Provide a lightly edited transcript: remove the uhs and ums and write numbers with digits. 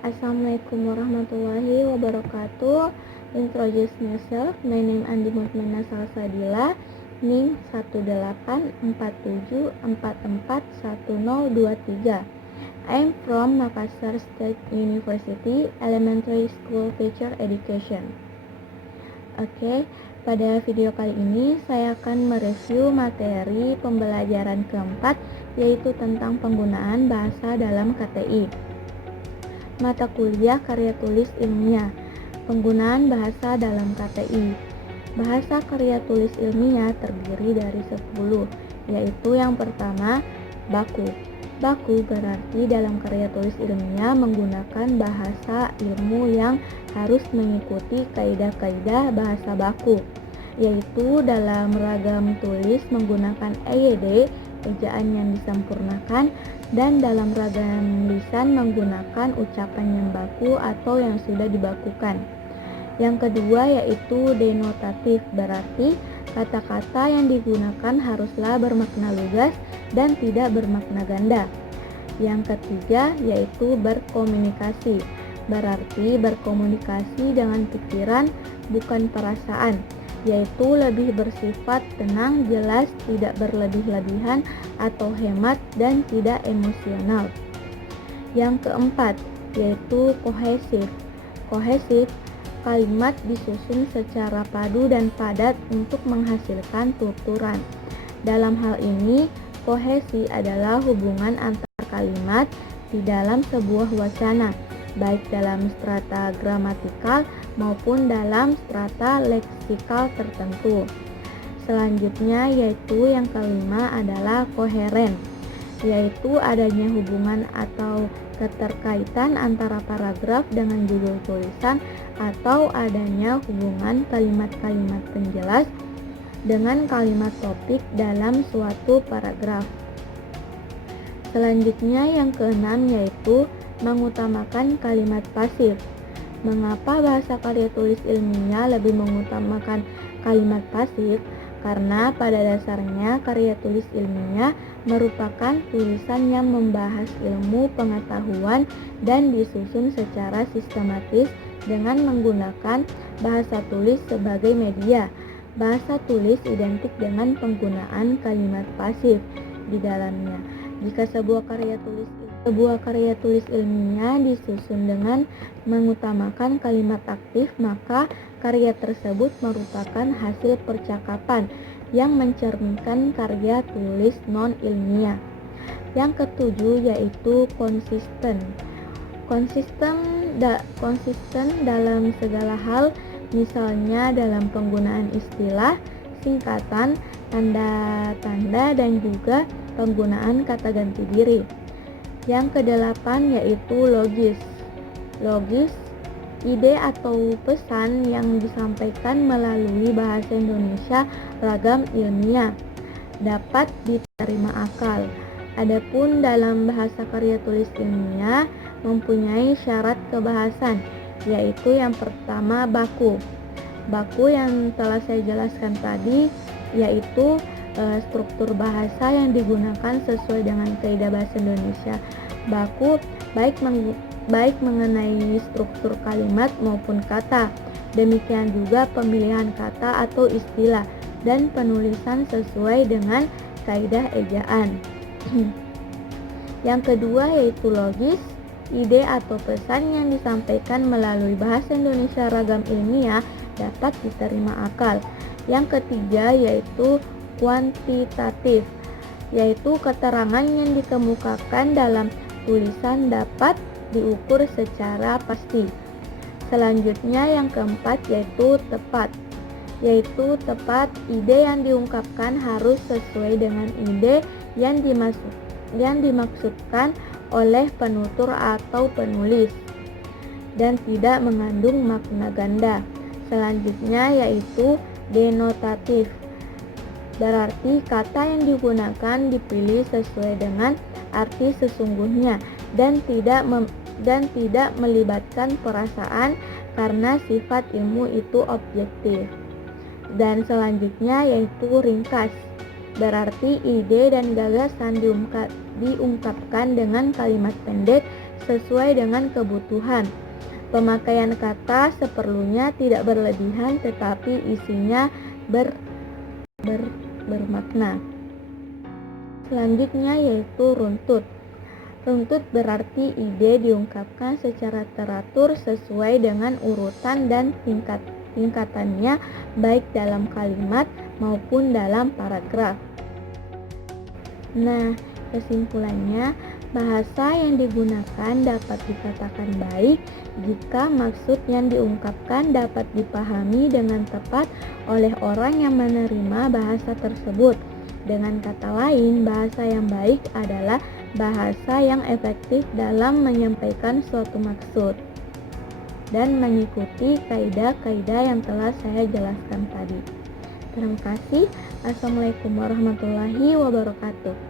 Assalamualaikum warahmatullahi wabarakatuh. Introduce myself. My name Andi Mutmana Salsabila. NIM 1847441023. I'm from Makassar State University Elementary School Teacher Education. Oke, pada video kali ini saya akan mereview materi pembelajaran keempat, yaitu tentang penggunaan bahasa dalam KTI. Mata kuliah karya tulis ilmiah, penggunaan bahasa dalam KTI. Bahasa karya tulis ilmiah terdiri dari 10, yaitu yang pertama, baku. Baku berarti dalam karya tulis ilmiah menggunakan bahasa ilmu yang harus mengikuti kaidah-kaidah bahasa baku, yaitu dalam ragam tulis menggunakan EYD, ejaan yang disempurnakan, dan dalam ragam lisan menggunakan ucapan yang baku atau yang sudah dibakukan. Yang kedua yaitu denotatif, berarti kata-kata yang digunakan haruslah bermakna lugas dan tidak bermakna ganda. Yang ketiga yaitu berkomunikasi, berarti berkomunikasi dengan pikiran bukan perasaan, yaitu lebih bersifat tenang, jelas, tidak berlebih-lebihan atau hemat, dan tidak emosional. Yang keempat yaitu kohesif. Kohesif, kalimat disusun secara padu dan padat untuk menghasilkan tuturan. Dalam hal ini, kohesi adalah hubungan antar kalimat di dalam sebuah wacana, baik dalam strata gramatikal maupun dalam strata leksikal tertentu. Selanjutnya yaitu yang kelima adalah koheren, yaitu adanya hubungan atau keterkaitan antara paragraf dengan judul tulisan atau adanya hubungan kalimat-kalimat penjelas dengan kalimat topik dalam suatu paragraf. Selanjutnya yang keenam yaitu mengutamakan kalimat pasif. Mengapa bahasa karya tulis ilmiah lebih mengutamakan kalimat pasif? Karena pada dasarnya karya tulis ilmiah merupakan tulisan yang membahas ilmu pengetahuan dan disusun secara sistematis dengan menggunakan bahasa tulis sebagai media. Bahasa tulis identik dengan penggunaan kalimat pasif di dalamnya. Jika sebuah karya tulis ilmiah disusun dengan mengutamakan kalimat aktif, maka karya tersebut merupakan hasil percakapan yang mencerminkan karya tulis non-ilmiah. Yang ketujuh yaitu konsisten. Konsisten dalam segala hal, misalnya dalam penggunaan istilah, singkatan, tanda-tanda, dan juga penggunaan kata ganti diri. Yang kedelapan yaitu logis. Logis, ide atau pesan yang disampaikan melalui bahasa Indonesia ragam ilmiah dapat diterima akal. Adapun dalam bahasa karya tulis ilmiah mempunyai syarat kebahasan, yaitu yang pertama baku. Baku yang telah saya jelaskan tadi yaitu struktur bahasa yang digunakan sesuai dengan kaidah bahasa Indonesia. Baku baik mengenai struktur kalimat maupun kata. Demikian juga pemilihan kata atau istilah dan penulisan sesuai dengan kaidah ejaan. Yang kedua yaitu logis, ide atau pesan yang disampaikan melalui bahasa Indonesia ragam ilmiah dapat diterima akal. Yang ketiga yaitu kuantitatif, yaitu keterangan yang dikemukakan dalam tulisan dapat diukur secara pasti. Selanjutnya yang keempat yaitu tepat, yaitu tepat, ide yang diungkapkan harus sesuai dengan ide yang dimaksudkan oleh penutur atau penulis dan tidak mengandung makna ganda. Selanjutnya yaitu denotatif, berarti kata yang digunakan dipilih sesuai dengan arti sesungguhnya dan tidak melibatkan perasaan karena sifat ilmu itu objektif. Dan selanjutnya yaitu ringkas, berarti ide dan gagasan diungkapkan dengan kalimat pendek sesuai dengan kebutuhan. Pemakaian kata seperlunya, tidak berlebihan, tetapi isinya bermakna. Selanjutnya yaitu runtut. Runtut berarti ide diungkapkan secara teratur sesuai dengan urutan dan tingkatannya, baik dalam kalimat maupun dalam paragraf. Nah, kesimpulannya, bahasa yang digunakan dapat dikatakan baik jika maksud yang diungkapkan dapat dipahami dengan tepat oleh orang yang menerima bahasa tersebut. Dengan kata lain, bahasa yang baik adalah bahasa yang efektif dalam menyampaikan suatu maksud dan mengikuti kaidah-kaidah yang telah saya jelaskan tadi. Terima kasih. Assalamualaikum warahmatullahi wabarakatuh.